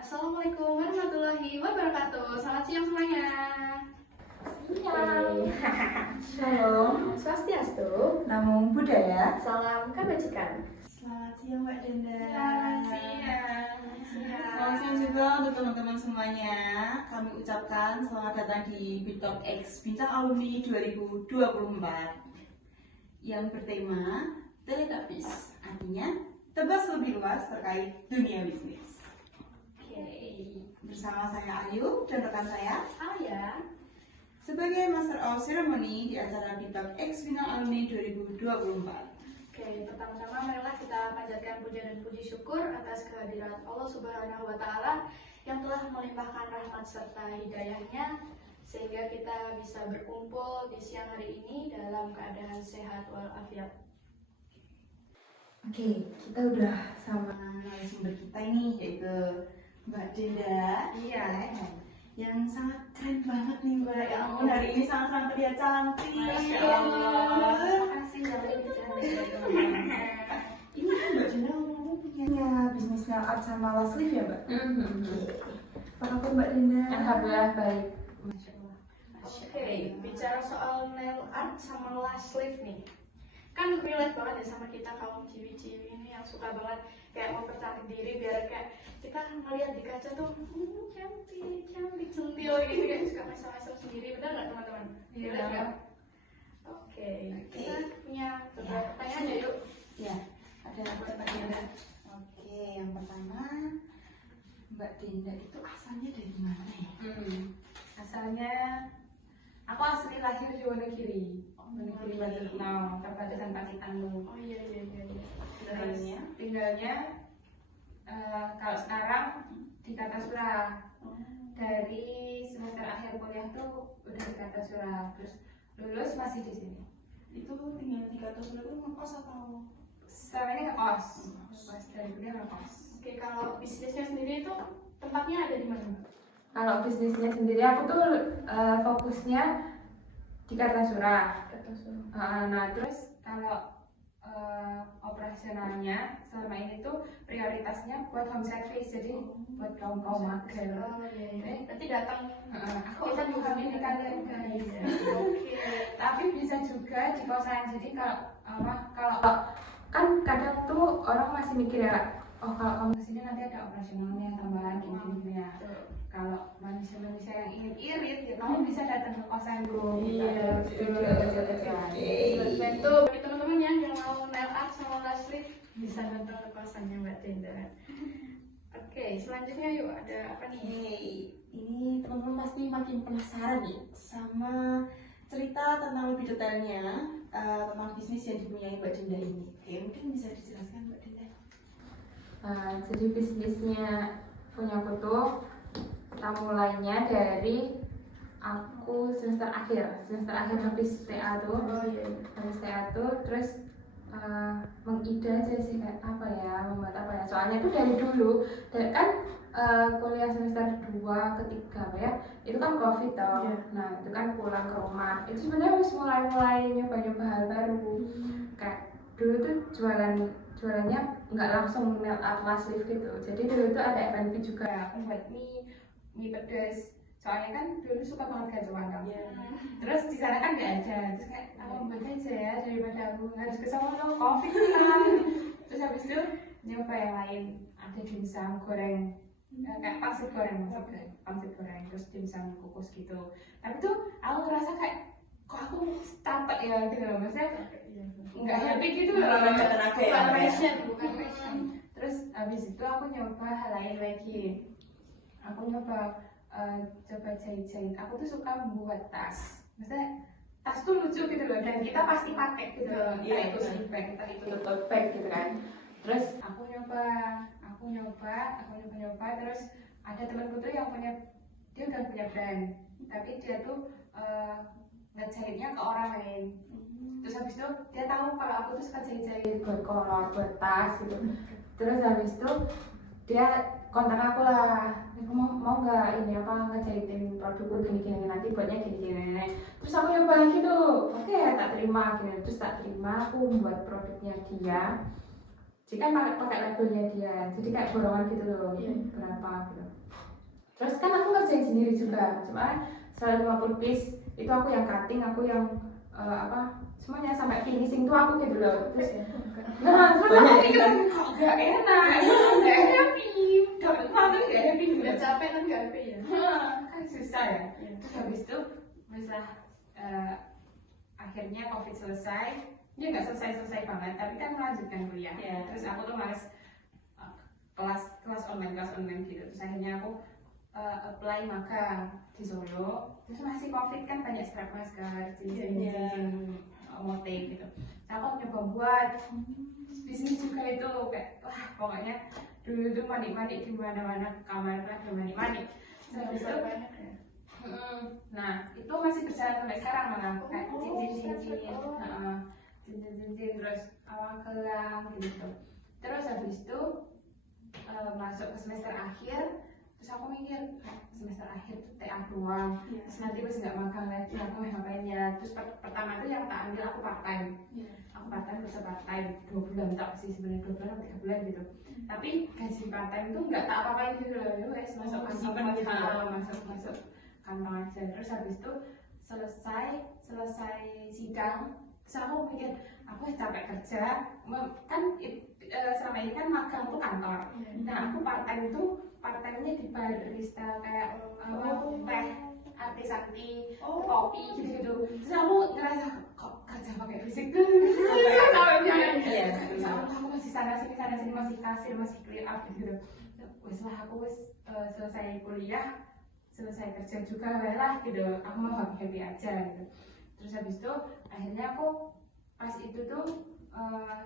Assalamualaikum warahmatullahi wabarakatuh. Selamat siang semuanya. Siang. Shalom, Swastiastu. Namo Buddhaya. Salam kebajikan. Selamat siang Mbak Denda. Selamat siang. Selamat siang juga untuk teman-teman semuanya. Kami ucapkan selamat datang di Bitok X Bintang Alumni 2024 yang bertema Teletubbies, artinya tebas lebih luas terkait dunia bisnis. Bersama saya Ayu dan rekan saya Alia. sebagai Master of Ceremony di acara Bitok X Bintang Alumni 2024. Oke, pertama-tama marilah kita panjatkan puja dan puji syukur atas kehadiran Allah Subhanahu wa Ta'ala yang telah melimpahkan rahmat serta hidayahnya sehingga kita bisa berkumpul di siang hari ini dalam keadaan sehat walafiat. Oke, kita udah sama narasumber kita ini yaitu Mbak Denda. Iya. Yang sangat keren banget nih Mbak. Ya ampun, hari ini sangat-sangat terlihat cantik. Masya Ya Allah. Allah. Makasih ya lebih cantik. Ini kan Mbak Denda ngomong punya bisnis nail art sama lash lift ya Mbak? Apa kabar Mbak Denda? Alhamdulillah baik. Masya Allah. Oke, bicara soal nail art sama lash lift nih, kan relate banget ya sama kita kaum ciwi-ciwi ini yang suka banget kayak mempercantik diri biar kayak kita ngeliat di kaca tuh cantik, cantik, centil gitu kayak suka mesel-mesel sendiri, benar nggak teman-teman? Iya. Relate nggak? Oke, kita punya beberapa pertanyaan ya yuk. Ya, ada buat Mbak Denda. Oke, yang pertama Mbak Denda itu asalnya dari mana ya? Asalnya aku asli lahir di Wonogiri. Wonogiri Batu Kabupaten Pacitan. Oh iya. Terus tinggalnya kalau sekarang di Kartasura. Dari semester akhir kuliah tuh udah di Kartasura. Terus lulus masih di sini. Itu tinggal di Kartasura itu ngekos atau? Selama ini ngekos. Pas dari kuliah ngekos. Oke, kalau bisnisnya sendiri itu tempatnya ada di mana? Kalau bisnisnya sendiri aku tuh fokusnya di Kartasura. Nah terus kalau operasionalnya selama ini tuh prioritasnya buat home service, jadi buat kaum mager. Oh iya. Berarti datang Aku akan menghubungi kalian guys. Oke. Tapi bisa juga di kosan. Jadi kalau kan kadang tuh orang masih mikir ya, oh kalau kamu kesini nanti ada operasionalnya tambahan gini-gini ya. Kalau manusia-manusia yang ingin irit, ya kamu bisa datang ke kosanku. Iya, betul. Bantu bagi teman-teman yang mau nail art sama lash lift bisa datang ke kosannya Mbak Denda. Oke, selanjutnya yuk ada apa nih? Oke, ini teman-teman pasti makin penasaran ya sama cerita tentang lebih detailnya tentang bisnis yang dipunyai Mbak Denda ini. Oke, mungkin bisa dijelaskan Mbak Denda. Jadi bisnisnya punya aku tuh mulainya dari aku semester akhir habis TA tuh. Habis TA tuh terus mengide aja sih kayak apa ya, membuat apa ya, soalnya itu dari dulu dan kan kuliah semester 2 ketiga apa ya, itu kan covid toh. Nah itu kan pulang ke rumah, itu sebenarnya harus mulai nyoba hal baru. Kayak dulu tuh jualannya nggak langsung nail art lash lift gitu, jadi dulu tuh ada F&B juga. Aku buat mie pedas, soalnya kan dulu suka banget gacoan kan. Terus di sana kan nggak ada, terus kayak buat aja ya daripada aku harus ke sono covid kan. Terus habis itu nyoba yang lain, ada dimsum goreng, kayak pangsit goreng, terus dimsum kukus gitu. Tapi tuh aku ngerasa kayak kok aku capek ya gitu loh, maksudnya nggak happy gitu loh. Bukan passion. Terus habis itu aku nyoba hal lain lagi. Aku nyoba coba jahit-jahit. Aku tuh suka membuat tas. Maksudnya tas tuh lucu gitu loh, dan kita pasti pakai gitu loh. Entah itu sleeve bag, entah itu tote bag gitu kan. Terus aku nyoba. Terus ada temanku tuh yang dia udah punya brand, tapi dia tuh ngejahitnya ke orang lain. Terus habis itu dia tahu kalau aku tuh suka jahit-jahit buat kolor, buat tas gitu. Terus habis itu dia kontak aku lah, aku mau nggak ini apa ngejahitin produkku gini nanti buatnya gini. Terus aku nyoba lagi tuh, oke tak terima gini. Terus tak terima, aku membuat produknya dia. Jadi kan pakai labelnya dia, jadi kayak borongan gitu loh, Iya. berapa gitu. Terus kan aku ngerjain sendiri juga, cuma 150 piece itu aku yang cutting, aku yang semuanya sampai finishing tuh aku gitu loh. Terus terus aku mikir kok gak enak, gak happy, dapat uang tapi gak happy Udah juga. capek kan gak happy ya. Kan susah ya. Iya. Terus habis itu masalah akhirnya COVID selesai, dia nggak selesai banget, tapi kan melanjutkan kuliah. Iya. Terus aku tuh males kelas online gitu. Terus akhirnya aku apply magang di Solo. Terus masih COVID kan banyak strap masker, cincin motif gitu. Nah, aku nyoba buat bisnis juga itu kayak wah pokoknya dulu tuh manik-manik di mana-mana kamar kan ada manik-manik. Terus habis itu banyak ya. nah itu masih berjalan sampai sekarang malah kayak Oh, cincin oh. cincin terus awal gelang gitu. Terus habis itu masuk ke semester akhir, terus aku mikir semester akhir tuh TA doang, Iya. terus nanti pas nggak magang lagi aku mau ngapain ya. Terus pertama tuh yang tak ambil aku part time, Iya. aku part time bisa part time 2 bulan tak sih sebenarnya 2 bulan atau 3 bulan gitu. Tapi gaji part time tuh nggak tak apa-apain gitu loh, ya wes masuk simpen kantong gitu. masuk kantong aja. Terus habis itu selesai sidang, terus aku mikir aku capek kerja, kan selama ini kan magang tuh kantor. Iya. Nah aku part time nya di barista kayak teh artis-artis kopi gitu-gitu. Terus aku ngerasa kok kerja pakai fisik tuh capek banget. Iya. Terus aku masih sana sini masih kasir, masih clear up gitu. Wes lah aku selesai kuliah, selesai kerja juga lah gitu. Aku mau happy aja gitu. Terus habis itu akhirnya aku pas itu tuh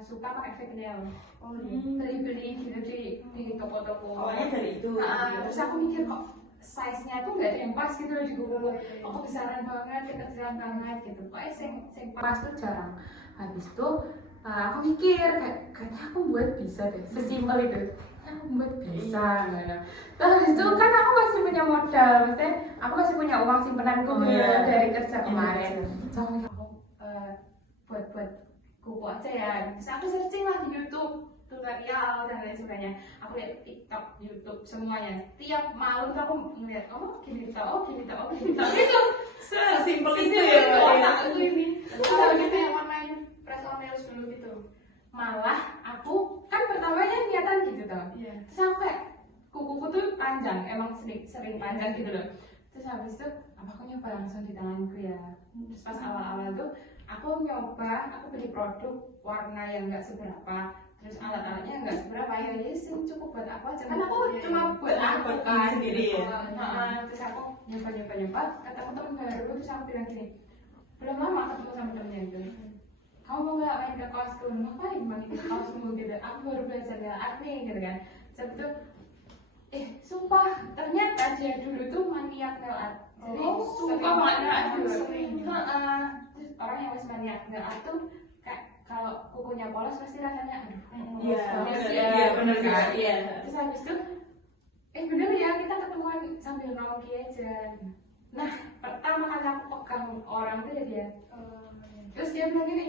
suka pakai fake nail. Beli gitu di toko-toko. Awalnya dari itu. Terus aku mikir kok size-nya tuh nggak ada yang pas gitu loh di kuku. Kok kebesaran banget, kekecilan banget gitu. Pokoknya sing pas tuh jarang. Habis itu aku mikir kayaknya aku buat bisa deh, sesimpel itu. Aku buat bisa gitu. Terus habis itu kan aku masih punya modal, maksudnya aku masih punya uang simpenanku dari kerja kemarin. Terus aku mikir aku buat kuku aja ya. Terus aku searching lah di YouTube tutorial dan lain sebagainya. Aku lihat TikTok, YouTube semuanya. Tiap malam tuh aku ngeliat gini toh gitu. Sesimpel itu Sesimpel ya. itu Mbak, ya. otakku ini. Kalau gitu yang main press on nails dulu gitu. Malah aku kan pertamanya niatan gitu toh. Iya. Terus sampai kukuku tuh panjang, emang sering panjang gitu loh. Terus habis itu apa aku nyoba langsung di tanganku ya. Terus pas awal-awal tuh aku beli produk warna yang enggak seberapa, terus alat-alatnya enggak seberapa ya, cukup buat aku aja kan aku cuma buat aku kan sendiri ya. Terus aku nyoba ketemu temen baru, terus aku bilang gini, belum lama ketemu sama temennya itu, kamu mau nggak main ke kosku? Ngapain main ke kosmu gitu? Aku baru belajar nail art nih gitu kan. Sebab itu sumpah ternyata dia dulu tuh maniak nail art. Jadi suka banget dulu. Terus orang yang masih maniak nail art tuh kayak kalau kukunya polos pasti rasanya aduh. Iya, benar kan? Iya. Terus habis itu bener ya kita ketemuan sambil nongki aja. Nah pertama kali aku pegang orang tuh ya dia. Terus dia bilang gini,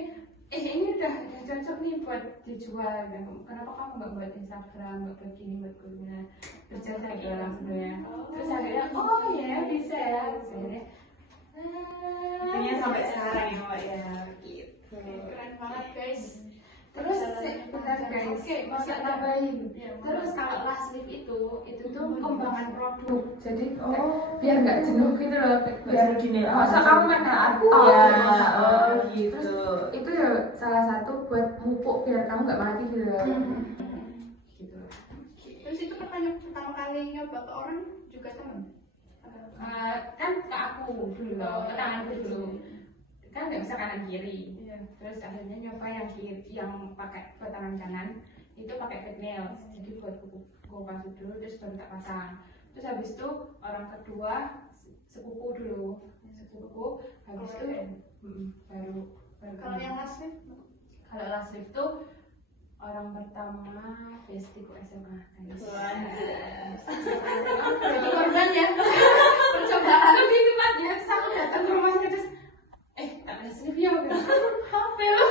ini udah cocok nih buat dijual. Kenapa kamu nggak buat Instagram, nggak buat gini, buat gini? Kerja saya jualan sebenarnya. Terus akhirnya, oh ya bisa ya. Terus akhirnya, Intinya sampai sekarang ya Mbak ya. Gitu. Keren banget guys. terus bentar guys, mau tak tambahin. Iya, Terus kalau last sleeve itu tuh pengembangan produk. Jadi Oh. biar nggak jenuh gitu loh. Biar gini. masa kamu main aku. Gitu. Itu ya salah satu buat mupuk biar kamu nggak mati gitu loh. Gitu. Terus itu pertanyaan pertama kali nyoba ke orang juga temen. Kan ke aku dulu, ke tanganku dulu. Kan nggak bisa kanan kiri. Iya. Terus akhirnya nyoba yang kiri, yang pakai buat tangan kanan itu pakai fake nails. Jadi buat kuku pasang dulu terus baru tak pasang. Terus habis itu orang kedua sepupu dulu, habis itu baru Kalau yang last sleeve? kalau last sleeve tuh orang pertama bestiku SMA guys. Jadi korban ya. Percobaan. Lebih tepatnya aku datang ke rumahnya terus tak last sleeve ya HP lo.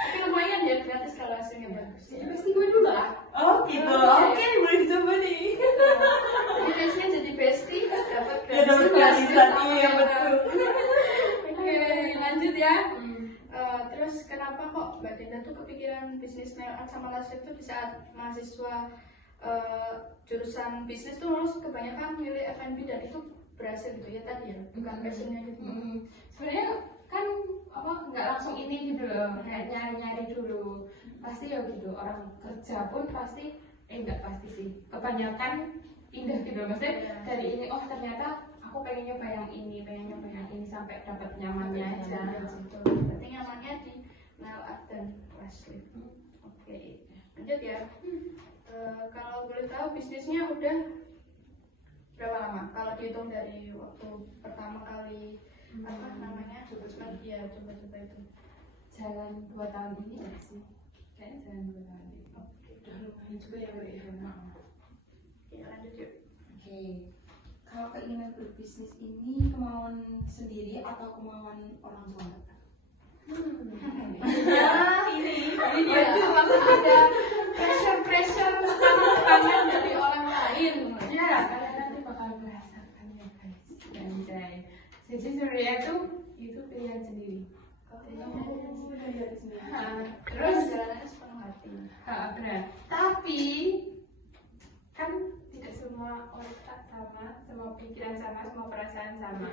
Tapi lumayan ya gratis kalau kalau hasilnya bagus. Jadi pasti gue dulu lah. Oh gitu, oke boleh dicoba nih. Jadi biasanya jadi bestie dapat Ya dapat gratisan, iya betul. Oke, lanjut ya. Terus kenapa kok Mbak Dinda tuh kepikiran bisnis nail art sama last lift tuh di saat mahasiswa jurusan bisnis tuh lulus kebanyakan milih F&B dan itu berhasil gitu ya tadi ya, bukan passionnya gitu. Sebenarnya kan apa nggak langsung ini gitu loh, kayak nyari-nyari dulu. Pasti ya gitu, orang kerja pun pasti enggak pasti sih. Kebanyakan indah gitu, maksudnya dari ini oh ternyata aku pengen nyoba yang ini, sampai dapat nyamannya aja. Berarti nyamannya di nail art dan last lift. Oke, lanjut ya. Kalau boleh tahu bisnisnya udah berapa lama? Kalau dihitung dari waktu pertama kali apa namanya? Coba itu. Jalan 2 tahun ini ya sih. Kayaknya jalan 2 tahun ini. Oke, Udah lumayan juga ya Mbak ya. oke, lanjut yuk. Oke, kalau keinginan berbisnis ini kemauan sendiri atau kemauan orang tua? Ya, ini dia. Ada pressure tekanan dari orang lain. Ya, kalian nanti bakal merasakan ya guys. Anjay. Jadi sebenarnya itu pilihan sendiri. Terus jalannya sepenuh hati. Benar. Tapi kan tidak semua otak sama, semua pikiran sama, semua perasaan sama.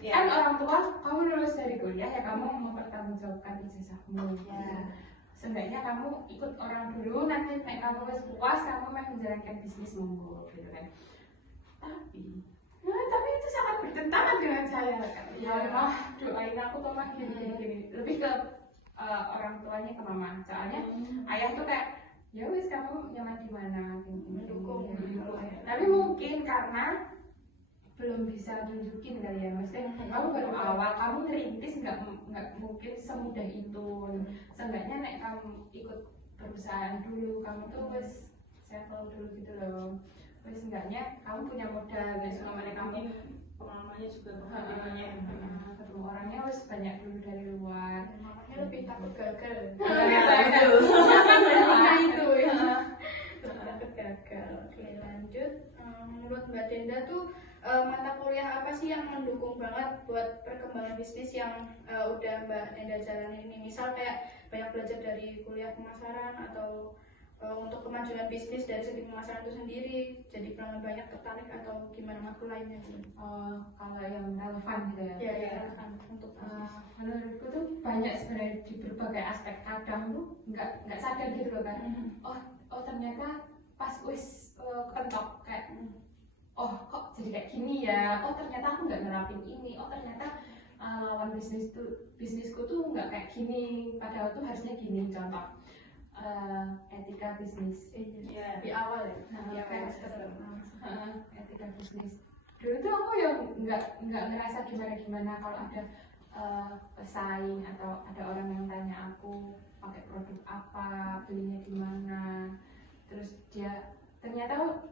Iya. Kan orang tua, kamu lulus dari kuliah ya kamu mempertanggungjawabkan ijazahmu. Ya. Seenggaknya kamu ikut orang dulu, nanti kamu puas, kamu mau menjalankan bisnis monggo, gitu kan. Tapi itu sangat bertentangan dengan saya kan. Ya mah, doain aku tuh mah gini. Lebih ke orang tuanya ke mama. Soalnya ayah tuh kayak ya wis kamu nyaman di mana Mendukung. tapi mungkin karena belum bisa nunjukin kali ya maksudnya kamu baru awal kamu ngerintis nggak mungkin semudah itu seenggaknya nek kamu ikut perusahaan dulu kamu tuh wis settle dulu gitu loh wis enggaknya kamu punya modal wis selama kamu Pengalamannya juga ketemu orangnya wis banyak dulu dari luar Mamanya lebih takut gagal. Nah, itu ya. Takut gagal. Oke, lanjut. Menurut Mbak Dinda tuh mata kuliah apa sih yang mendukung banget buat perkembangan bisnis yang udah Mbak Dinda jalanin ini? Misal kayak banyak belajar dari kuliah pemasaran atau untuk kemajuan bisnis dari segi pemasaran itu sendiri, jadi pelanggan banyak tertarik atau gimana makro lainnya gitu? Kalau yang relevan gitu ya? Ya, relevan untuk menurutku tuh banyak sebenarnya di berbagai aspek kadang tuh nggak sadar gitu loh kan oh ternyata pas wis kentok kayak oh kok jadi kayak gini ya oh ternyata aku nggak nerapin ini oh ternyata lawan bisnisku tuh nggak kayak gini padahal tuh harusnya gini contoh etika bisnis di awal ya, di awal etika bisnis dulu tuh aku yang nggak ngerasa gimana kalau ada pesaing atau ada orang yang tanya aku pakai produk apa belinya di mana terus dia ternyata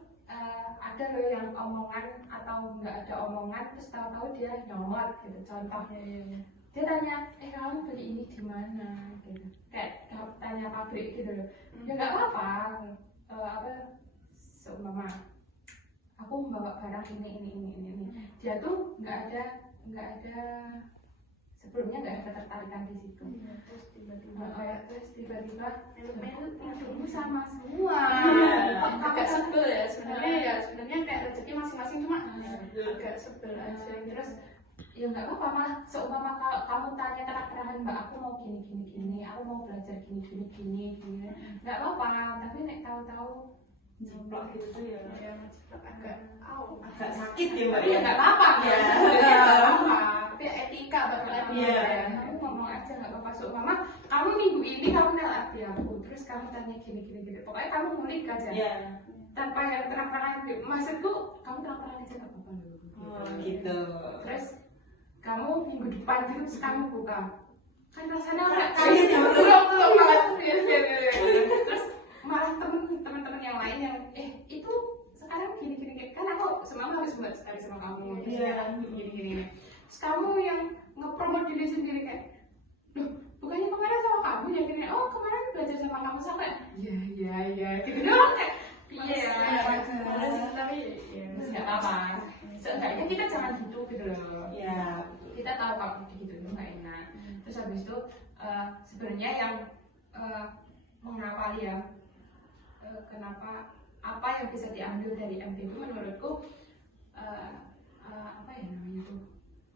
ada loh yang omongan atau nggak ada omongan terus tahu-tahu dia nyolot gitu contohnya dia tanya kamu beli ini di mana gitu kayak tanya pabrik gitu loh ya nggak apa-apa seumpama aku membawa barang ini dia tuh nggak ada sebelumnya nggak ada ketertarikan di situ terus tiba-tiba hidupmu sama semua agak sebel ya sebenarnya kayak rezeki masing-masing cuma agak sebel aja terus ya nggak apa-apa malah seumpama kalau kamu tanya terang-terangan mbak aku mau gini aku mau belajar gini nggak apa-apa tapi nek tahu-tahu jeblok gitu tuh ya agak sakit ya mbak ya nggak apa-apa ya tapi etika bakalan kamu ngomong aja nggak apa-apa seumpama kamu minggu ini kamu ngelatih aku terus kamu tanya gini pokoknya kamu ngulik aja tanpa yang terang-terangan maksudku kamu terang-terangan aja nggak apa-apa gitu terus kamu minggu depan terus kamu buka kan rasanya kayak terus malah teman-teman yang lain yang itu sekarang gini kan aku semalam habis buat sekali sama kamu gini terus kamu yang ngepromote diri sendiri kayak loh bukannya kemarin sama kamu ya gini oh kemarin belajar sama kamu iya gitu doang kayak iya Males, tapi ya nggak apa-apa. Seenggaknya kita jangan gitu loh. Ya. Kita tahu kalau gitu itu nggak enak. Terus habis itu sebenarnya yang mengawali ya kenapa apa yang bisa diambil dari MT itu menurutku apa ya namanya itu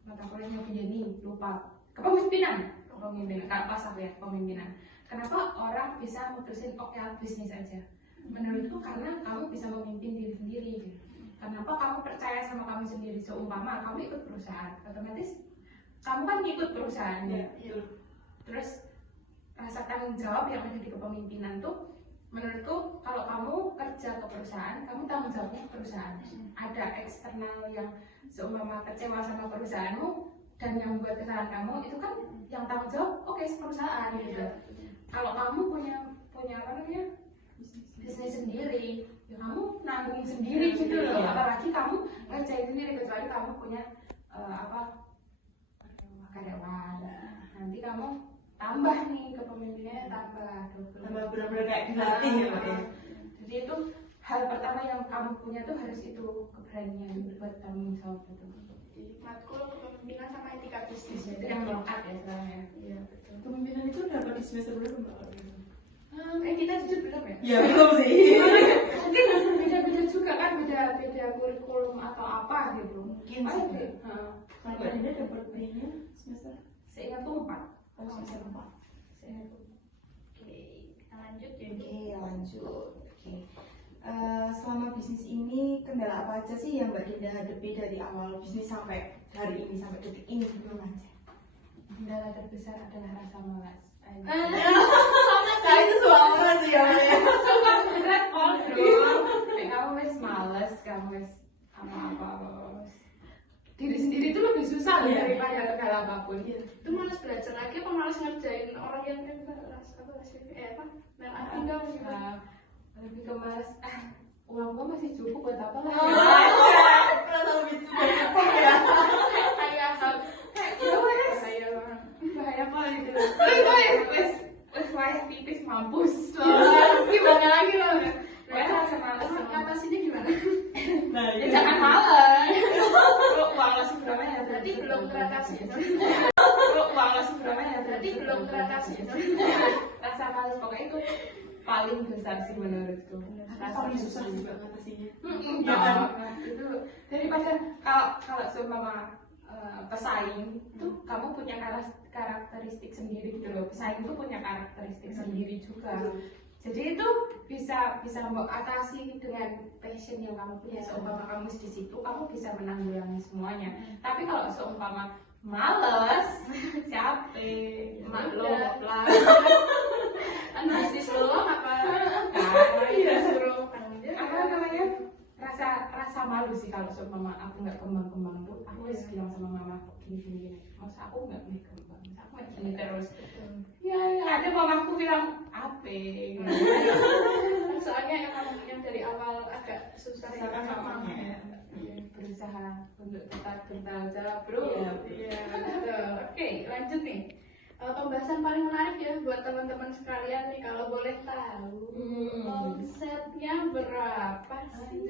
mata kuliahnya begini lupa kepemimpinan pas aku ya kepemimpinan. Kenapa orang bisa mutusin oke bisnis aja? Menurutku karena kamu bisa memimpin diri sendiri gitu. Kenapa kamu percaya sama kamu sendiri? Seumpama kamu ikut perusahaan, otomatis kamu kan ikut perusahaan ya. Terus rasa tanggung jawab yang ada di kepemimpinan tuh menurutku kalau kamu kerja ke perusahaan, kamu tanggung jawabnya ke perusahaan. Ada eksternal yang seumpama kecewa sama perusahaanmu dan yang buat kesalahan kamu itu kan yang tanggung jawab perusahaan gitu. Kalau kamu punya apa namanya bisnis sendiri, ya kamu nanggung sendiri gitu loh. Apalagi kamu ngerjain sendiri kecuali kamu punya karyawan. Nanti kamu tambah nih kepemimpinannya tambah benar-benar kayak dilatih ya Pak ya. Jadi itu hal pertama yang kamu punya tuh harus itu keberanian buat tanggung jawab itu. matkul kepemimpinan sama etika bisnis Itu yang melekat ya sebenarnya. iya betul. Kepemimpinan itu dapat di semester berapa Mbak? Kita jujur belum ya? Ya belum sih. Mungkin beda-beda juga kan, beda kurikulum atau apa gitu. Mungkin sih. Mbak Dinda dapat B-nya semester? Seingatku 4. Semester 4. Seingatku. Oke, kita lanjut ya. Oke, lanjut. Oke. Selama bisnis ini kendala apa aja sih yang Mbak Dinda hadapi dari awal bisnis sampai hari ini sampai detik ini belum aja? Kendala terbesar adalah rasa malas. Nah itu suara sih ya. Berat bro. Kamu wes males, kamu wes apa-apa. Diri sendiri itu lebih susah loh daripada segala apapun. Itu malas belajar lagi apa malas ngerjain orang yang tinggal gitu. Lebih ke malas. Uang gua masih cukup buat apa lagi? Merasa lebih banyak ya. Bahaya kali gitu. Wes pipis mampus. Gimana lagi loh? Rasa malas. Ngatasinnya gimana? Nah, Ya jangan malas. Kalau uang lo seberapa ya? Berarti belum teratasi. Kalau uang lo seberapa ya? Berarti belum teratasi. Rasa malas pokoknya itu paling besar sih menurutku. paling susah juga ngatasinya. Itu daripada kalau seumpama pesaing tuh kamu punya karakteristik sendiri gitu loh. Pesaing tuh punya karakteristik sendiri juga. Jadi itu bisa mau atasi dengan passion yang kamu punya. Seumpama kamu di situ, kamu bisa menanggulangi semuanya. Tapi kalau seumpama males, capek, maklum lah. Kan bisnis lo apa? Apa namanya? Rasa malu sih kalau seumpama aku nggak kembang tuh. Aku harus bilang sama mama gini. Masa aku nggak boleh kembang? Masa aku nggak gini terus? Ya ada mamaku bilang ape. Soalnya yang dari awal agak susah ya Sama ya. Berusaha untuk tetap bertanggung jawab, bro. Iya, betul. Oke, lanjut nih. Pembahasan paling menarik ya buat teman-teman sekalian nih, kalau boleh tahu omsetnya berapa sih?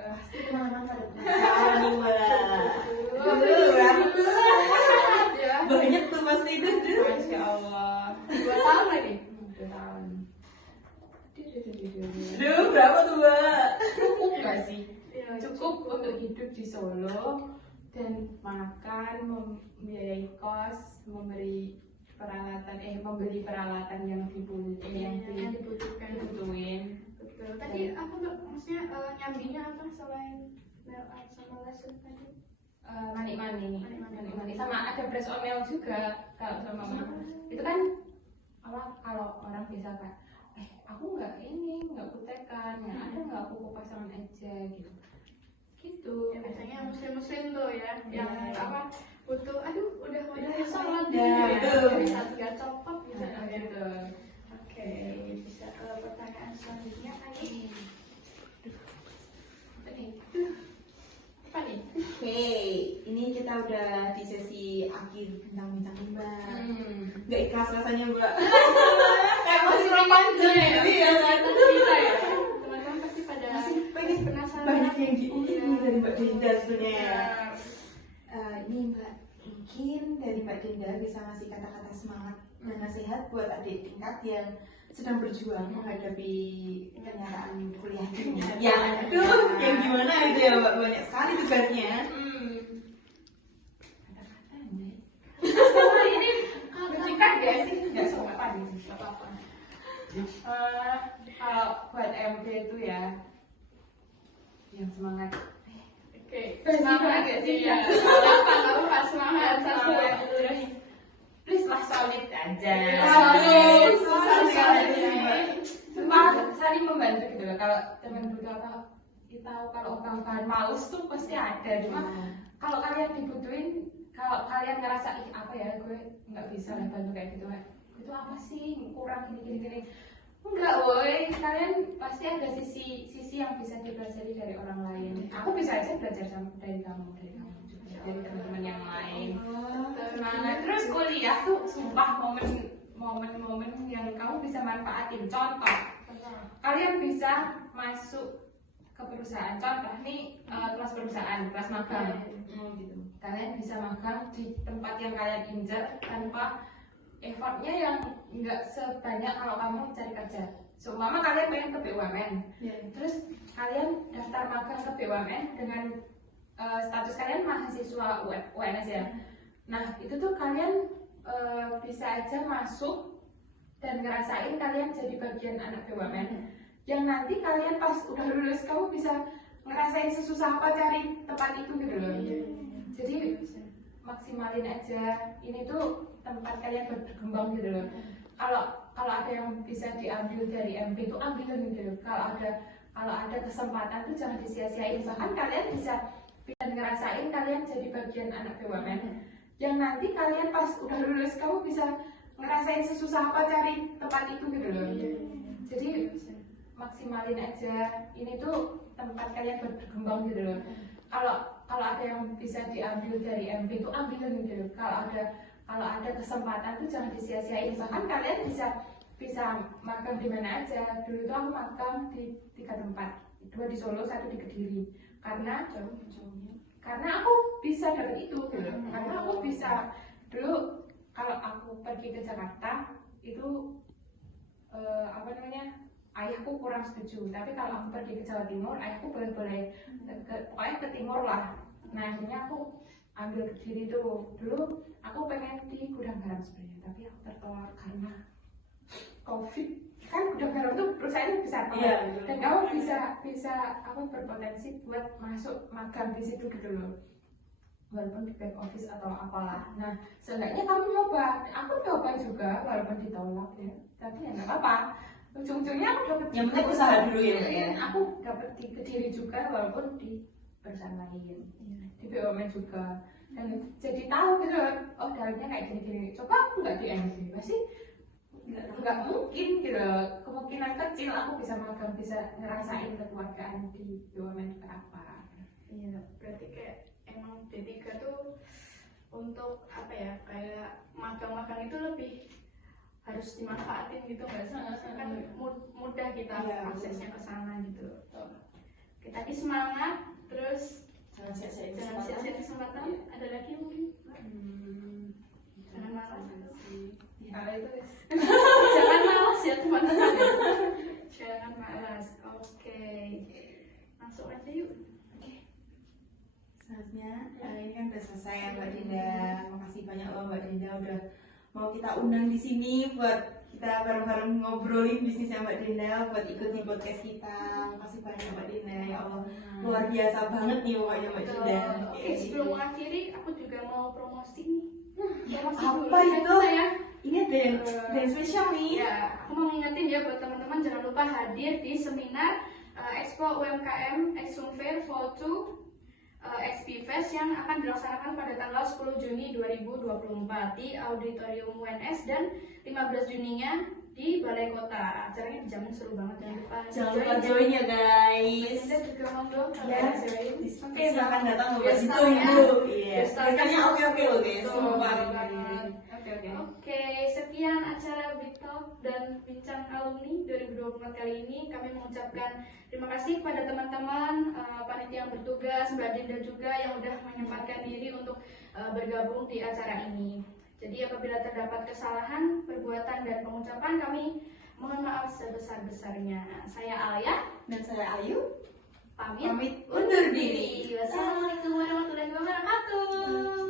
Pasti teman-teman pada penasaran nih Mbak. Ya, Banyak tuh pasti itu. Masya Allah. 2 tahun lagi. 2 tahun. Aduh, berapa tuh Mbak? Cukup nggak sih? Ya, Cukup untuk hidup di Solo dan makan, membiayai kos, membeli peralatan yang dibutuhkan. dibutuhin. Betul. Tadi aku nggak, maksudnya nyambinya apa selain nail art sama lesson tadi? Manik-manik sama ada press on nail juga kalau sama mama. Itu kan kalau orang biasa kan aku nggak kutekan ya, ada nggak aku pasangan aja gitu Ya, biasanya muslim tuh ya, yang apa butuh udah sholat Ya, betul. bisa tinggal copot gitu. gitu. Oke, bisa ke pertanyaan selanjutnya kali. Apa nih? Oke, ini kita udah di sesi akhir bincang-bincang Mbak. Nggak ikhlas rasanya Mbak. Kayak masih panjang ya. Iya, sebenarnya ya. Benar. Ini Mbak, mungkin dari Mbak Dinda bisa ngasih kata-kata semangat dan nasihat buat adik tingkat yang sedang berjuang menghadapi kenyataan kuliah ini. Ya, aduh, yang gimana itu ya Mbak, banyak sekali tugasnya. Kata-katanya. Sama ini kan gak sih? Gak sopan nih, gak apa-apa. Kalau buat MD itu ya, yang semangat. Oke, Semangat gak sih? Iya. Kalau pas semangat satu ya. Please lah solid aja. Solid. Susah Solid. sekali. Sumpah saling membantu gitu loh. Kalau teman butuh apa, kita kalau bahan males tuh pasti ada. Cuma kalau kalian dibutuhin, kalau kalian ngerasa ih apa ya gue nggak bisa lah bantu kayak gitu, itu apa sih kurang gini. Enggak woi, kalian pasti ada sisi yang bisa dipelajari dari orang lain. Aku bisa aja belajar dari kamu juga, dari teman-teman yang lain. Semangat. Terus kuliah tuh sumpah momen-momen yang kamu bisa manfaatin. Contoh, kalian bisa masuk ke perusahaan. Contoh nih kelas perusahaan, kelas magang. Gitu. Kalian bisa magang di tempat yang kalian incer tanpa effortnya yang nggak sebanyak kalau kamu cari kerja. Seumpama kalian pengen ke BUMN, terus kalian daftar magang ke BUMN dengan status kalian mahasiswa UNS ya. Nah itu tuh kalian bisa aja masuk dan ngerasain kalian jadi bagian anak BUMN. Yang nanti kalian pas udah lulus kamu bisa ngerasain sesusah apa cari tempat itu gitu loh. Jadi maksimalin aja. Ini tuh tempat kalian berkembang gitu loh. Kalau ada yang bisa diambil dari MP itu ambilin gitu loh. Kalau ada kesempatan tuh jangan disia-siain. Bahkan kalian bisa ngerasain kalian jadi bagian anak BUMN. Yang nanti kalian pas udah lulus kamu bisa ngerasain sesusah apa cari tempat itu gitu loh. Jadi maksimalin aja. Ini tuh tempat kalian berkembang gitu loh. Kalau ada yang bisa diambil dari MP itu ambilin gitu loh. Kalau ada kesempatan tuh jangan disia-siain. Bahkan kalian bisa magang di mana aja. Dulu tuh aku magang di 3 tempat, 2 di Solo, 1 di Kediri. Karena aku bisa dari itu gitu. Karena aku bisa dulu kalau aku pergi ke Jakarta itu ayahku kurang setuju. Tapi kalau aku pergi ke Jawa Timur, ayahku boleh pokoknya ke timur lah. Nah akhirnya aku ambil Kediri tuh. Dulu aku pengen di Gudang Garam sebenarnya, tapi aku tertolak karena COVID. Kan Gudang Garam tuh perusahaannya besar banget, dan kamu bisa berpotensi buat masuk magang di situ gitu loh, walaupun di back office atau apalah. Nah seenggaknya kamu nyoba. Aku coba juga walaupun ditolak ya, tapi ya nggak apa-apa. Ujung-ujungnya aku dapet. Yang penting usaha dulu ya. Aku dapet di Kediri juga walaupun di perusahaan lain, di BUMN juga, dan jadi tahu gitu oh dalamnya kayak gini-gini. Coba aku nggak di MD pasti nggak mungkin gitu. Kemungkinan kecil aku bisa magang, bisa ngerasain kekeluargaan di BUMN apa. Iya, berarti kayak emang D3 tuh untuk apa ya, kayak magang-magang itu lebih harus dimanfaatin gitu nggak sih? Kan mudah kita aksesnya ke sana gitu. Kita di semangat, terus Jangan sia-siain sia-siain kesempatan. Ada lagi mungkin? Jangan malas. Kalau itu Jangan malas ya teman-teman. Jangan malas. Oke. Langsung aja yuk. Selanjutnya, ini kan udah selesai ya Mbak Dinda. Makasih banyak loh Mbak Dinda udah mau kita undang di sini buat kita bareng-bareng ngobrolin bisnisnya Mbak Dinda, buat ikut di podcast kita. Makasih banyak Mbak Dinda, ya Allah luar biasa banget nih pokoknya Mbak Dinda. Oke, sebelum mengakhiri aku juga mau promosi nih. Promosi Apa dulu. itu? Ya. Ini ada yang spesial nih. Ya, aku mau ngingetin ya buat teman-teman jangan lupa hadir di seminar Expo UMKM Exum Fair Fall 2 XP Fest yang akan dilaksanakan pada tanggal 10 Juni 2024 di Auditorium UNS dan 15 Juninya di Balai Kota. Acaranya dijamin seru banget, Jangan lupa join ya guys. Kita juga monggo Ya, join. Oke, silakan datang loh guys. Biasanya- Ditunggu. Iya. biasanya- Biasanya oke loh guys. Betul Sumpah. banget. Oke, sekian acara Big Talk dan bincang alumni 2024 kali ini. Kami mengucapkan terima kasih kepada teman-teman panitia yang bertugas, Mbak Dinda juga yang udah menyempatkan diri untuk bergabung di acara ini. Jadi apabila terdapat kesalahan, perbuatan, dan pengucapan, kami mohon maaf sebesar-besarnya. Saya Alia Dan saya Ayu. pamit Undur diri. Wassalamualaikum warahmatullahi wabarakatuh.